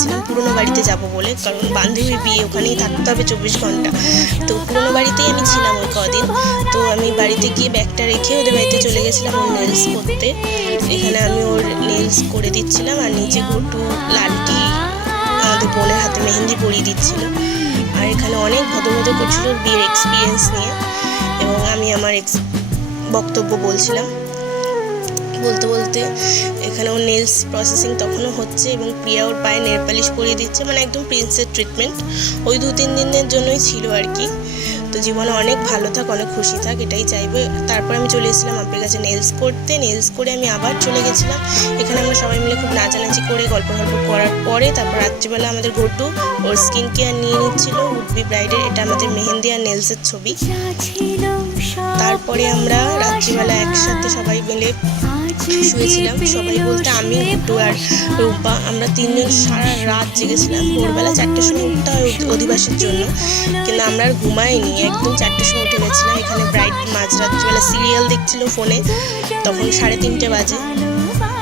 গেছিলাম পুরনো বাড়িতে যাব বলে, কারণ বান্ধবীর বিয়ে, ওখানেই থাকতে হবে 24 ঘন্টা। তো পুরনো বাড়িতেই আমি ছিলাম ওই কদিন। তো আমি বাড়িতে গিয়ে ব্যাগটা রেখে ওদের বাড়িতে চলে গেছিলাম ওর নেলস করতে। এখানে আমি ওর নেলস করে দিচ্ছিলাম, আর নিচে ঘটু লালটি আমাদের বোনের হাতে মেহেন্দি পরিয়ে দিচ্ছিল। আর এখানে অনেক ভদ্র করছিল বিয়ের এক্সপিরিয়েন্স নিয়ে, এবং আমি আমার বক্তব্য বলছিলাম। বলতে বলতে এখানে ওর নেলস প্রসেসিং তখনও হচ্ছে, এবং প্রিয়া ওর পায়ে নেল পালিশ পরিয়ে দিচ্ছে, মানে একদম প্রিন্সের ট্রিটমেন্ট। ওই 2-3 দিনের জন্যই ছিল আর কি। তো জীবনে অনেক ভালো থাক, অনেক খুশি থাক, এটাই চাইবো। তারপর আমি চলে এসেছিলাম আপনার কাছে নেলস করতে। নেলস করে আমি আবার চলে গেছিলাম। এখানে আমরা সবাই মিলে খুব নাচানাচি করে গল্প করার পরে তারপর রাত্রিবেলা আমাদের ঘটু ওর স্কিন কেয়ার নিয়ে নিচ্ছিল উড বি ব্রাইডের। এটা আমাদের মেহেন্দি আর নেলসের ছবি। তারপরে আমরা রাত্রিবেলা একসাথে সবাই মিলে শুয়েছিলাম। সবাই বলতে আমি, ঘটু আর রূপা, আমরা 3 জন সারা রাত জেগেছিলাম। ভোরবেলা 4টের সময় উঠতে হয় অধিবাসের জন্য, কিন্তু আমরা আর ঘুমাইনি, একদম 4টের সময় উঠে গেছিলাম। এখানে ব্রাইড মাঝরাত্রিবেলা সিরিয়াল দেখছিল ফোনে, তখন 3:30 বাজে।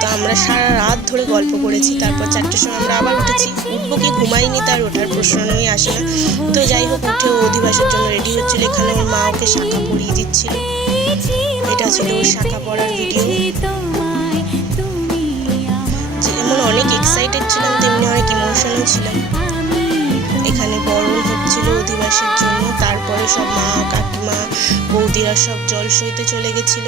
তো আমরা সারা রাত ধরে গল্প করেছি। তারপর 4টের সময় আমরা আবার উঠেছি। উঠবো কি, ঘুমাইনি, তার ওঠার প্রশ্নই আসে না। তো যাই হোক, উঠে অধিবাসের জন্য রেডি হচ্ছিল। এখানে ওর মা ওকে শাঁখা পরিয়ে দিচ্ছিল। এটা ছিল ওর শাঁখা পরার ভিডিও। যেমন অনেক এক্সাইটেড ছিলাম, তেমনি অনেক ইমোশনাল ছিলাম। এখানে বরণ হচ্ছিল অধিবাসের জন্য। তারপরে সব মা, কাকিমা, বৌদিরা সব জল সইতে চলে গেছিল।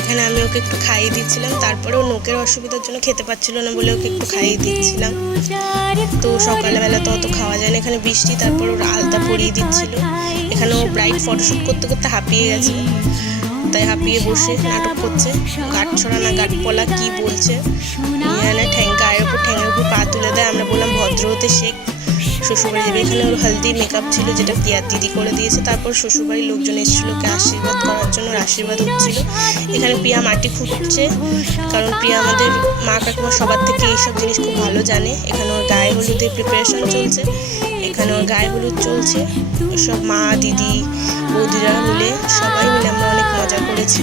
এখানে আমি ওকে একটু খাইয়ে দিচ্ছিলাম। তারপরেও নোকের অসুবিধার জন্য খেতে পাচ্ছিল না বলে ওকে একটু খাইয়ে দিচ্ছিলাম। তো সকালবেলা তো অত খাওয়া যায় না। এখানে বৃষ্টি, তারপর ওর আলতা পরিয়ে দিচ্ছিল। এখানে ও ব্রাইড ফটোশ্যুট করতে করতে হাঁপিয়ে গেছে, তাই হাঁপিয়ে বসে নাটক করছে। গাঁট ছড়া না গাঁট পলা কি বলছে। এখানে গায়ের ওপর ঠ্যাঙের উপর পা তুলে দেয়। আমরা বললাম ভদ্র হতে শেখ, শ্বশুরবাড়ি যাবে। এখানে ওর হলদি মেকআপ ছিল, যেটা প্রিয়ার দিদি করে দিয়েছে। তারপর শ্বশুরবাড়ির লোকজন এসেছিল ওকে আশীর্বাদ করার জন্য, আশীর্বাদ হচ্ছিল। এখানে প্রিয়া মাটি খুঁড়ছে, কারণ প্রিয়া আমাদের মা কাকিমা সবার থেকে এইসব জিনিস খুব ভালো জানে। এখানে ওর গায়ে হলুদের প্রিপারেশন চলছে। এখানে ওর গায়ে হলুদ চলছে। সব মা, দিদি, বৌদিরা মিলে, সবাই মিলে আমরা অনেক মজা করেছি।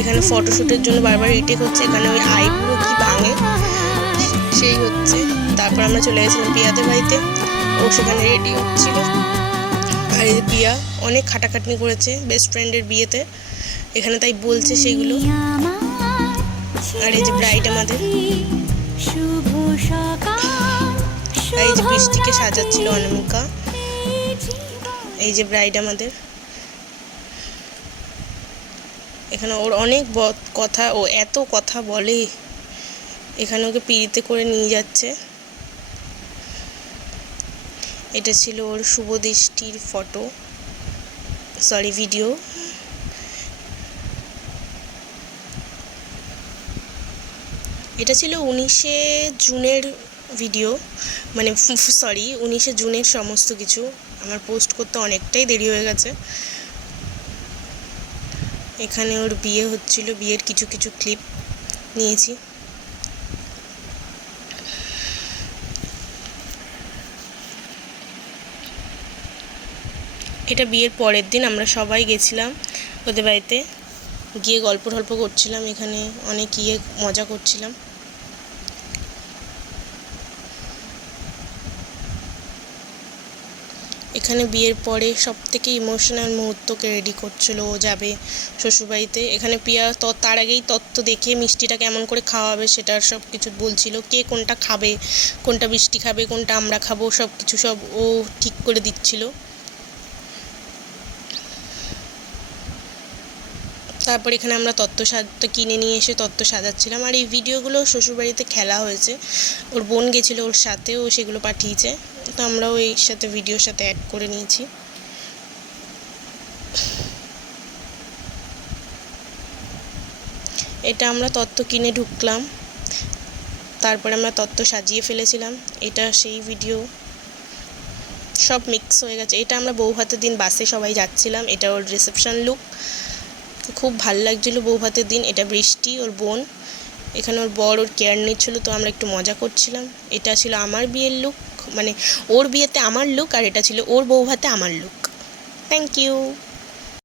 এখানে ফটোশ্যুটের জন্য বারবার রিটেক হচ্ছে। এখানে ওই আইগুলো কি ভাঙে সেই হচ্ছে। তারপর আমরা চলে গেছিলাম প্রিয়াদের বাড়িতে, ও সেখানে রেডি হচ্ছিল। আর এই প্রিয়া অনেক খাটাখাটনি করেছে বেস্ট ফ্রেন্ডের বিয়েতে, এখানে তাই বলছে সেগুলো। আর এই যে ব্রাইড আমাদের, আর এই যে বৃষ্টিকে সাজাচ্ছিল অনামিকা। এই যে ব্রাইড আমাদের। এখানে ওর অনেক কথা, ও এত কথা বলে। এখানে ওকে পিড়িতে করে নিয়ে যাচ্ছে। এটা ছিল ওর শুভ দৃষ্টির ভিডিও। এটা ছিল 19শে জুনের ভিডিও, মানে 19শে জুনের সমস্ত কিছু। আমার পোস্ট করতে অনেকটাই দেরি হয়ে গেছে। এখানে ওর বিয়ে হচ্ছিল, বিয়ের কিছু কিছু ক্লিপ নিয়েছি। এটা বিয়ের পরের দিন আমরা সবাই গেছিলাম ওদের বাড়িতে, গিয়ে গল্প করছিলাম। এখানে অনেক মজা করছিলাম। এখানে বিয়ের পরে সবথেকে ইমোশনাল মুহূর্তকে রেডি করছিল, ও যাবে শ্বশুরবাড়িতে। এখানে প্রিয়া তার আগেই তত্ত্ব দেখে মিষ্টিটা কেমন করে খাওয়াবে সেটার সব কিছু বলছিল। কে কোনটা খাবে, কোনটা বৃষ্টি খাবে, কোনটা আমরা খাবো, সব কিছু সব ও ঠিক করে দিচ্ছিল। তারপর এখানে আমরা তত্ত্ব কিনে নিয়ে এসে তত্ত্ব সাজাচ্ছিলাম। আর এই ভিডিওগুলো শ্বশুরবাড়িতে খেলা হয়েছে, ওর বোন গেছিলো ওর সাথে, ও সেগুলো পাঠিয়েছে। তো আমরাও এই সাথে ভিডিওর সাথে অ্যাড করে নিয়েছি। এটা আমরা তত্ত্ব কিনে ঢুকলাম, তারপরে আমরা তত্ত্ব সাজিয়ে ফেলেছিলাম। এটা সেই ভিডিও, সব মিক্স হয়ে গেছে। এটা আমরা বৌভাতের দিন বাসে সবাই যাচ্ছিলাম। এটা ওর রিসেপশন লুক, খুব ভালো লাগছিলো বৌভাতের দিন। এটা বৃষ্টি, ওর বোন। এখানে ওর বর ওর কেয়ার নিচ্ছিলো, তো আমরা একটু মজা করছিলাম। এটা ছিল আমার বিয়ের লুক, মানে ওর বিয়েতে আমার লুক, আর এটা ছিল ওর বউ ভাতে আমার লুক। Thank you.